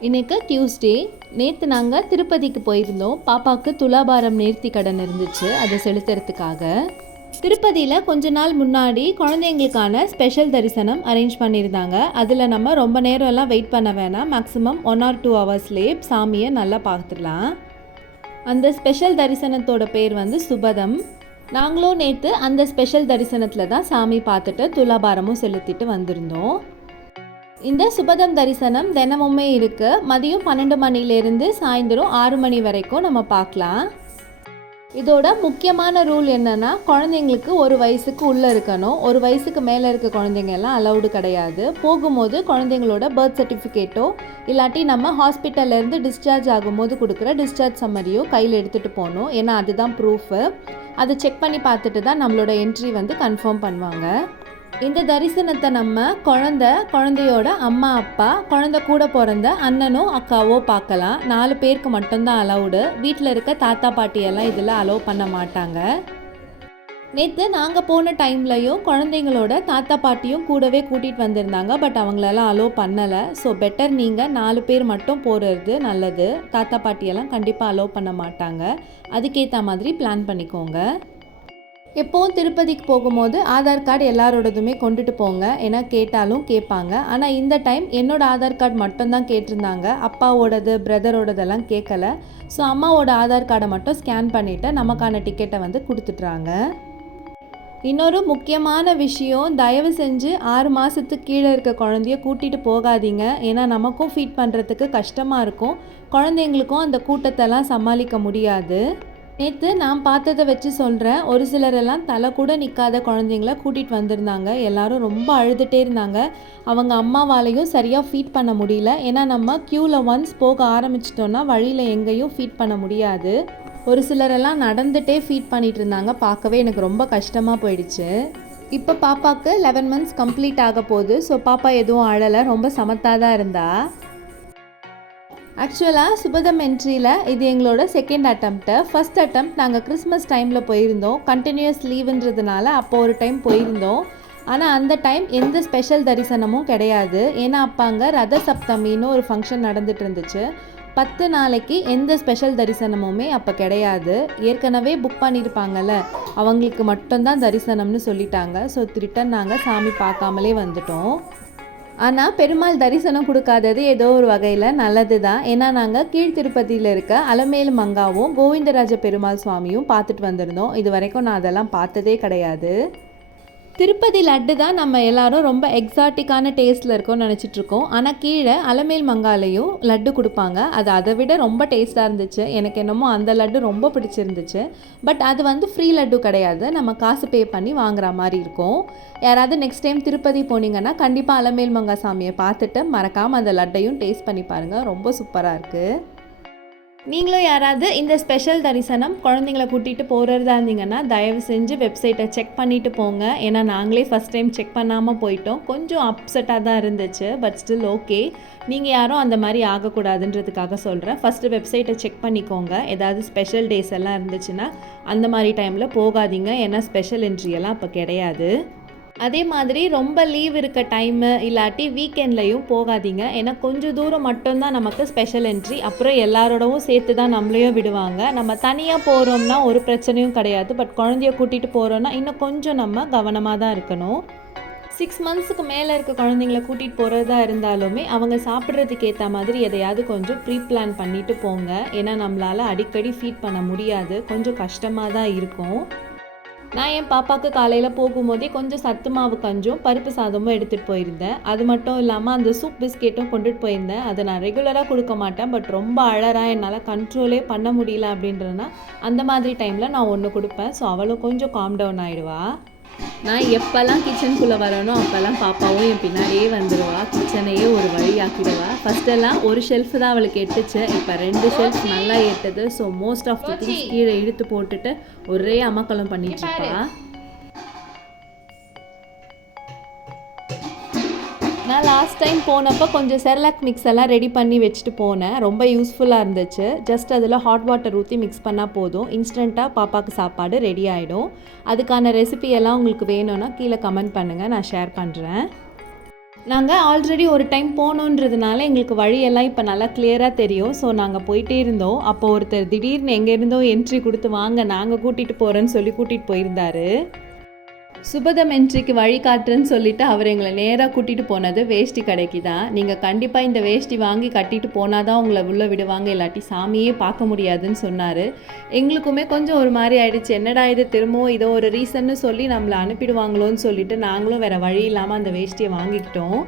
இன்னைக்கு டியூஸ்டே நேற்று நாங்கள் திருப்பதிக்கு போயிருந்தோம். பாப்பாவுக்கு துலாபாரம் நேர்த்தி கடன் இருந்துச்சு. அதை செலுத்துறதுக்காக. திருப்பதியில் கொஞ்ச நாள் முன்னாடி குழந்தைங்களுக்கான ஸ்பெஷல் தரிசனம் அரேஞ்ச் பண்ணியிருந்தாங்க. அதில் நம்ம ரொம்ப நேரம் எல்லாம் வெயிட் பண்ண வேணாம். மேக்ஸிமம் ஒன் ஆர் டூ ஹவர்ஸ்லேயே சாமியை நல்லா பார்த்துடலாம். அந்த ஸ்பெஷல் தரிசனத்தோட பேர் வந்து சுபதம். நாங்களும் நேற்று அந்த ஸ்பெஷல் தரிசனத்தில் தான் சாமி பார்த்துட்டு துலாபாரமும் செலுத்திட்டு வந்திருந்தோம். இந்த சுபதம் தரிசனம் தினமுமே இருக்கு. மதியம் பன்னெண்டு மணிலேருந்து சாயந்தரம் ஆறு மணி வரைக்கும் நம்ம பார்க்கலாம். இதோட முக்கியமான ரூல் என்னன்னா குழந்தைங்களுக்கு ஒரு வயசுக்கு உள்ளே இருக்கணும். ஒரு வயசுக்கு மேலே இருக்க குழந்தைங்க எல்லாம் அலௌடு கிடையாது. போகும்போது குழந்தைங்களோட பர்த் சர்டிஃபிகேட்டோ இல்லாட்டி நம்ம ஹாஸ்பிட்டல்லேருந்து டிஸ்சார்ஜ் ஆகும்போது கொடுக்குற டிஸ்சார்ஜ் சம்மரியோ கையில் எடுத்துகிட்டு போகணும். ஏன்னா அதுதான் ப்ரூஃபு அதை செக் பண்ணி பார்த்துட்டு தான் நம்மளோட என்ட்ரி வந்து கன்ஃபார்ம் பண்ணுவாங்க. இந்த தரிசனத்தை நம்ம குழந்த குழந்தையோட அம்மா அப்பா குழந்தை கூட பிறந்த அண்ணனோ அக்காவோ பார்க்கலாம். நாலு பேருக்கு மட்டும்தான் அலௌடு வீட்டில் இருக்க தாத்தா பாட்டியெல்லாம் இதில் அலோவ் பண்ண மாட்டாங்க. நேற்று நாங்கள் போன டைம்லையும் குழந்தைங்களோட தாத்தா பாட்டியும் கூடவே கூட்டிகிட்டு வந்திருந்தாங்க. பட் அவங்களெல்லாம் அலோவ் பண்ணலை. ஸோ பெட்டர் நீங்கள் நாலு பேர் மட்டும் போகிறது நல்லது. தாத்தா பாட்டியெல்லாம் கண்டிப்பாக அலோவ் பண்ண மாட்டாங்க. அதுக்கேற்ற மாதிரி பிளான் பண்ணிக்கோங்க. எப்போவும் திருப்பதிக்கு போகும்போது ஆதார் கார்டு எல்லாரோடதுமே கொண்டுட்டு போங்க. ஏன்னா கேட்டாலும் கேட்பாங்க. ஆனால் இந்த டைம் என்னோட ஆதார் கார்டு மட்டும்தான் கேட்டிருந்தாங்க. அப்பாவோடது பிரதரோடதெல்லாம் கேட்கல. ஸோ அம்மாவோட ஆதார் கார்டை மட்டும் ஸ்கேன் பண்ணிவிட்டு நமக்கான டிக்கெட்டை வந்து கொடுத்துட்றாங்க. இன்னொரு முக்கியமான விஷயம் தயவு செஞ்சு ஆறு மாதத்துக்கு கீழே இருக்க குழந்தைய கூட்டிகிட்டு போகாதீங்க. ஏன்னா நமக்கும் ஃபீட் பண்ணுறதுக்கு கஷ்டமாக இருக்கும். குழந்தைங்களுக்கும் அந்த கூட்டத்தெல்லாம் சமாளிக்க முடியாது. நேற்று நான் பார்த்ததை வச்சு சொல்கிறேன் ஒரு சிலரெல்லாம் தலை கூட நிற்காத குழந்தைங்கள கூட்டிகிட்டு வந்திருந்தாங்க. எல்லாரும் ரொம்ப அழுதுகிட்டே இருந்தாங்க. அவங்க அம்மாவாலையும் சரியாக ஃபீட் பண்ண முடியல. ஏன்னா நம்ம க்யூவில் ஒன்ஸ் போக ஆரம்பிச்சிட்டோன்னா வழியில் எங்கேயும் ஃபீட் பண்ண முடியாது. ஒரு சிலரெல்லாம் நடந்துகிட்டே ஃபீட் பண்ணிட்டு இருந்தாங்க. பார்க்கவே எனக்கு ரொம்ப கஷ்டமாக போயிடுச்சு. இப்போ பாப்பாவுக்கு லெவன் மந்த்ஸ் கம்ப்ளீட் ஆக போகுது. ஸோ பாப்பா எதுவும் அழலை. ரொம்ப சமத்தாக தான் இருந்தா. ஆக்சுவலாக சுபதம் என்ட்ரியில் இது எங்களோட செகண்ட் அட்டம்ப்ட்டு ஃபர்ஸ்ட் அட்டம் நாங்கள் கிறிஸ்மஸ் டைமில் போயிருந்தோம். கண்டினியூஸ் லீவுன்றதுனால அப்போ ஒரு டைம் போயிருந்தோம். ஆனால் அந்த டைம் எந்த ஸ்பெஷல் தரிசனமும் கிடையாது. ஏன்னா அப்போ அங்கே ரத சப்தமின்னு ஒரு ஃபங்க்ஷன் நடந்துட்டு இருந்துச்சு பத்து நாளைக்கு எந்த ஸ்பெஷல் தரிசனமுமே அப்போ கிடையாது. ஏற்கனவே புக் பண்ணியிருப்பாங்கல்ல அவங்களுக்கு மட்டும்தான் தரிசனம்னு சொல்லிட்டாங்க. ஸோ ரிட்டன் நாங்கள் சாமி பார்க்காமலே வந்துட்டோம். ஆனால் பெருமாள் தரிசனம் கொடுக்காதது ஏதோ ஒரு வகையில் நல்லது தான் ஏன்னா நாங்கள் கீழ் திருப்பதியில் இருக்க அலமேலு மங்காவும் கோவிந்தராஜ பெருமாள் சுவாமியும் பார்த்துட்டு வந்திருந்தோம். இது வரைக்கும் நான் அதெல்லாம் பார்த்ததே கிடையாது. திருப்பதி லட்டு தான் நம்ம எல்லாரும் ரொம்ப எக்ஸாட்டிக்கான டேஸ்ட்டில் இருக்கோம்னு நினச்சிட்ருக்கோம். ஆனால் கீழே அலமேல் மங்காலையும் லட்டு கொடுப்பாங்க. அது அதை விட ரொம்ப டேஸ்ட்டாக இருந்துச்சு. எனக்கு என்னமோ அந்த லட்டு ரொம்ப பிடிச்சிருந்துச்சு. பட் அது வந்து ஃப்ரீ லட்டு கிடையாது. நம்ம காசு பே பண்ணி வாங்குற மாதிரி இருக்கும். யாராவது நெக்ஸ்ட் டைம் திருப்பதி போனீங்கன்னா கண்டிப்பாக அலமேல் மங்கா சாமியை பார்த்துட்டு மறக்காமல் அந்த லட்டையும் டேஸ்ட் பண்ணி பாருங்கள் ரொம்ப சூப்பராக இருக்குது நீங்களும் யாராவது இந்த ஸ்பெஷல் தரிசனம் குழந்தைங்கள கூட்டிகிட்டு போகிறதா இருந்தீங்கன்னா தயவு செஞ்சு வெப்சைட்டை செக் பண்ணிவிட்டு போங்க. ஏன்னா நாங்களே ஃபஸ்ட் டைம் செக் பண்ணாமல் போயிட்டோம். கொஞ்சம் அப்செட்டாக தான் இருந்துச்சு பட் ஸ்டில் ஓகே நீங்கள் யாரும் அந்த மாதிரி ஆகக்கூடாதுன்றதுக்காக சொல்கிறேன் ஃபஸ்ட்டு வெப்சைட்டை செக் பண்ணிக்கோங்க. ஏதாவது ஸ்பெஷல் டேஸ் எல்லாம் இருந்துச்சுன்னா அந்த மாதிரி டைமில் போகாதீங்க. ஏன்னா ஸ்பெஷல் என்ட்ரி எல்லாம் அப்போ கிடையாது. அதே மாதிரி ரொம்ப லீவ் இருக்க டைமு இல்லாட்டி வீக்கெண்ட்லையும் போகாதீங்க. ஏன்னா கொஞ்சம் தூரம் மட்டும்தான் நமக்கு ஸ்பெஷல் என்ட்ரி அப்புறம் எல்லாரோடவும் சேர்த்து தான் நம்மளையும் விடுவாங்க. நம்ம தனியாக போகிறோம்னா ஒரு பிரச்சனையும் கிடையாது. பட் குழந்தைய கூட்டிகிட்டு போகிறோன்னா இன்னும் கொஞ்சம் நம்ம கவனமாக தான் இருக்கணும் சிக்ஸ் மந்த்ஸுக்கு மேலே இருக்க குழந்தைங்கள கூட்டிகிட்டு போகிறதா இருந்தாலுமே அவங்க சாப்பிட்றதுக்கு ஏற்ற மாதிரி எதையாவது கொஞ்சம் ப்ரீ பிளான் பண்ணிவிட்டு போங்க. ஏன்னா நம்மளால் அடிக்கடி ஃபீட் பண்ண முடியாது. கொஞ்சம் கஷ்டமாக தான் இருக்கும். நான் என் பாப்பாவுக்கு காலையில் போகும்போதே கொஞ்சம் சத்து மாவு கஞ்சும் பருப்பு சாதமும் எடுத்துகிட்டு போயிருந்தேன். அது மட்டும் இல்லாமல் அந்த சூப் பிஸ்கெட்டும் கொண்டுட்டு போயிருந்தேன். அதை நான் ரெகுலராக கொடுக்க மாட்டேன். பட் ரொம்ப அழறா என்னால் கண்ட்ரோலே பண்ண முடியல அப்படின்றனா அந்த மாதிரி டைமில் நான் ஒன்று கொடுப்பேன். ஸோ அவளும் கொஞ்சம் காம் டவுன் ஆகிடுவா நான் எப்போல்லாம் கிச்சனுக்குள்ளே வரணும் அப்போல்லாம் பாப்பாவும் என் பின்னாடியே வந்துடுவா கிச்சனையே ஒரு வழி ஆக்கிடுவா ஃபஸ்ட்டெல்லாம் ஒரு ஷெல்ஃப் தான் அவளுக்கு எட்டுச்சு இப்போ ரெண்டு ஷெல்ஃப் நல்லா எட்டுது so most of the things கீழே இழுத்து போட்டுட்டு ஒரே அமக்கலம் பண்ணிட்டு இருப்பா நான் லாஸ்ட் டைம் போனப்போ கொஞ்சம் செர்லாக் மிக்ஸ் எல்லாம் ரெடி பண்ணி வச்சுட்டு போனேன். ரொம்ப யூஸ்ஃபுல்லாக இருந்துச்சு. ஜஸ்ட் அதில் ஹாட் வாட்டர் ஊற்றி மிக்ஸ் பண்ணால் போதும். இன்ஸ்டண்ட்டாக பாப்பாவுக்கு சாப்பாடு ரெடி ஆகிடும் அதுக்கான ரெசிபி எல்லாம் உங்களுக்கு வேணும்னா கீழே கமெண்ட் பண்ணுங்கள் நான் ஷேர் பண்ணுறேன் நாங்கள் ஆல்ரெடி ஒரு டைம் போனோன்றதுனால எங்களுக்கு வழியெல்லாம் இப்போ நல்லா கிளியராக தெரியும். ஸோ நாங்கள் போயிட்டே இருந்தோம். அப்போ ஒருத்தர் திடீர்னு எங்கே இருந்தோ என்ட்ரி கொடுத்து வாங்க நாங்கள் கூட்டிகிட்டு போகிறேன்னு சொல்லி கூட்டிகிட்டு போயிருந்தாரு. சுபதம் என்ட்ரிக்கு வழிகாட்டுறேன்னு சொல்லிட்டு அவர் எங்களை நேராக கூட்டிகிட்டு போனது வேஷ்டி கடைக்கு தான். நீங்கள் கண்டிப்பாக இந்த வேஷ்டி வாங்கி கட்டிட்டு போனால் தான் உங்களை உள்ளே விடுவாங்க இல்லாட்டி சாமியே பார்க்க முடியாதுன்னு சொன்னார். எங்களுக்குமே கொஞ்சம் ஒரு மாதிரி ஆயிடுச்சு. என்னடா இது திரும்பவும் இதோ ஒரு ரீசன்னு சொல்லி நம்மளை அனுப்பிடுவாங்களோன்னு சொல்லிட்டு நாங்களும் வேறு வழி இல்லாமல் அந்த வேஷ்டியை வாங்கிக்கிட்டோம்.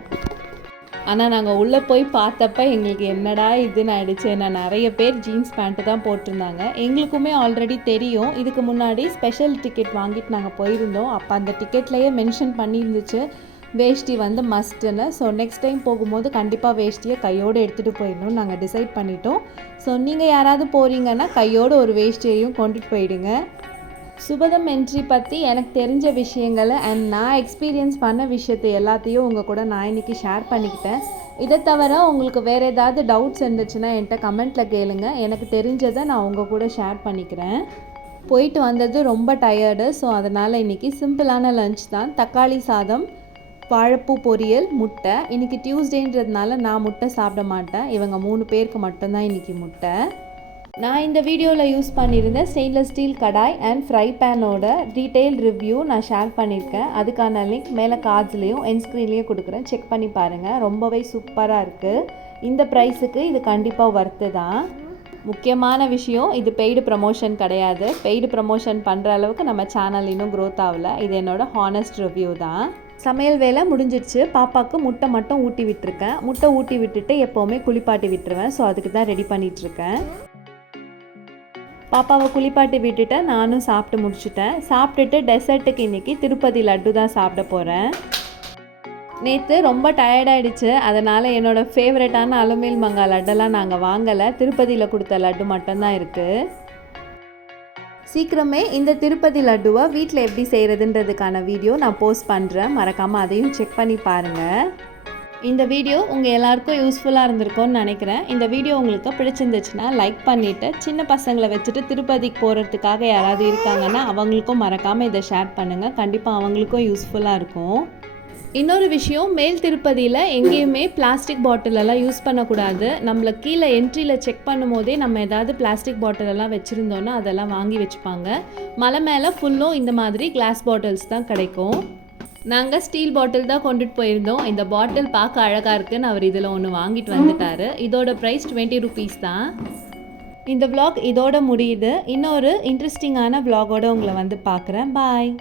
ஆனால் நாங்கள் உள்ளே போய் பார்த்தப்ப எங்களுக்கு என்னடா இதுன்னு ஆயிடுச்சு நான் நிறைய பேர் ஜீன்ஸ் பேண்ட்டு தான் போட்டிருந்தாங்க. எங்களுக்குமே ஆல்ரெடி தெரியும். இதுக்கு முன்னாடி ஸ்பெஷல் டிக்கெட் வாங்கிட்டு நாங்கள் போயிருந்தோம். அப்போ அந்த டிக்கெட்லேயே மென்ஷன் பண்ணியிருந்துச்சு. வேஷ்டி வந்து மஸ்ட்டுன்னு ஸோ நெக்ஸ்ட் டைம் போகும்போது கண்டிப்பாக வேஷ்டியை கையோடு எடுத்துகிட்டு போயிடணும் நாங்கள் டிசைட் பண்ணிட்டோம். ஸோ நீங்கள் யாராவது போகிறீங்கன்னா கையோடு ஒரு வேஷ்டியையும் கொண்டுட்டு போயிடுங்க. சுபதம் என்ட்ரி பற்றி எனக்கு தெரிஞ்ச விஷயங்களை அண்ட் நான் எக்ஸ்பீரியன்ஸ் பண்ண விஷயத்தை எல்லாத்தையும் உங்கள் கூட நான் இன்றைக்கி ஷேர் பண்ணிக்கிட்டேன். இதை தவிர உங்களுக்கு வேறு ஏதாவது டவுட்ஸ் இருந்துச்சுன்னா என்கிட்ட கமெண்ட்டில் கேளுங்க. எனக்கு தெரிஞ்சதை நான் உங்கள் கூட ஷேர் பண்ணிக்கிறேன். போயிட்டு வந்தது ரொம்ப டயர்டு ஸோ அதனால் இன்றைக்கி சிம்பிளான லஞ்ச் தான். தக்காளி சாதம் வாழைப்பூ பொரியல் முட்டை. இன்றைக்கி டியூஸ்டேன்றதுனால நான் முட்டை சாப்பிட மாட்டேன். இவங்க மூணு பேருக்கு மட்டும்தான் இன்றைக்கி முட்டை. நான் இந்த வீடியோவில் யூஸ் பண்ணியிருந்த stainless steel kadai and fry பேனோட detail review நான் ஷேர் பண்ணியிருக்கேன். அதுக்கான லிங்க் மேலே கார்ட்ஸ்லேயும் என் ஸ்க்ரீன்லேயும் கொடுக்குறேன். செக் பண்ணி பாருங்கள் ரொம்பவே சூப்பராக இருக்குது இந்த ப்ரைஸுக்கு இது கண்டிப்பாக ஒர்த்து தான். முக்கியமான விஷயம் இது பெய்டு ப்ரமோஷன் கிடையாது. பெய்டு ப்ரமோஷன் பண்ணுற அளவுக்கு நம்ம சேனல் இன்னும் க்ரோத் ஆகலை. இது என்னோட ஹானஸ்ட் ரிவ்யூ தான். சமையல் வேலை முடிஞ்சிடுச்சு. பாப்பாவுக்கு முட்டை மட்டும் ஊட்டி விட்டுருக்கேன். முட்டை ஊட்டி விட்டுட்டு எப்போவுமே குளிப்பாட்டி விட்டுருவேன். ஸோ அதுக்கு தான் ரெடி பண்ணிகிட்ருக்கேன் பாப்பாவை குளிப்பாட்டி விட்டுட்டு நானும் சாப்பிட்டு முடிச்சிட்டேன். சாப்பிட்டுட்டு டெசர்ட்டுக்கு இன்றைக்கி திருப்பதி லட்டு தான் சாப்பிட போகிறேன் நேற்று ரொம்ப டயர்டாயிடுச்சு அதனால் என்னோடய ஃபேவரட்டான அலுமேல் மங்கா லட்டெல்லாம் நாங்கள் வாங்கலை. திருப்பதியில் கொடுத்த லட்டு மட்டும்தான் இருக்குது சீக்கிரமே இந்த திருப்பதி லட்டுவை வீட்டில் எப்படி செய்கிறதுன்றதுக்கான வீடியோ நான் போஸ்ட் பண்ணுறேன் மறக்காமல் அதையும் செக் பண்ணி பாருங்கள் இந்த வீடியோ உங்கள் எல்லாருக்கும் யூஸ்ஃபுல்லாக இருந்திருக்கும்னு நினைக்கிறேன். இந்த வீடியோ உங்களுக்கு பிடிச்சிருந்துச்சுன்னா லைக் பண்ணிவிட்டு சின்ன பசங்களை வச்சுட்டு திருப்பதிக்கு போகிறதுக்காக யாராவது இருக்காங்கன்னா அவங்களுக்கும் மறக்காமல் இதை ஷேர் பண்ணுங்கள் கண்டிப்பாக அவங்களுக்கும் யூஸ்ஃபுல்லாக இருக்கும். இன்னொரு விஷயம் மேல் திருப்பதியில் எங்கேயுமே பிளாஸ்டிக் பாட்டிலெல்லாம் யூஸ் பண்ணக்கூடாது. நம்மளை கீழே என்ட்ரியில் செக் பண்ணும் போதே நம்ம ஏதாவது பிளாஸ்டிக் பாட்டிலெல்லாம் வச்சுருந்தோன்னா அதெல்லாம் வாங்கி வச்சுப்பாங்க. மலை மேலே ஃபுல்லும் இந்த மாதிரி கிளாஸ் பாட்டில்ஸ் தான் கிடைக்கும். நாங்கள் ஸ்டீல் பாட்டில் தான் கொண்டுட்டு போயிருந்தோம். இந்த பாட்டில் பார்க்க அழகாக இருக்குன்னு அவர் இதில் ஒன்று வாங்கிட்டு வந்துட்டாரு. இதோட ப்ரைஸ் டுவெண்ட்டி ருபீஸ் தான். இந்த vlog இதோட முடியுது. இன்னொரு இன்ட்ரெஸ்டிங்கான vlogஓட உங்களை வந்து பார்க்குறேன். பாய்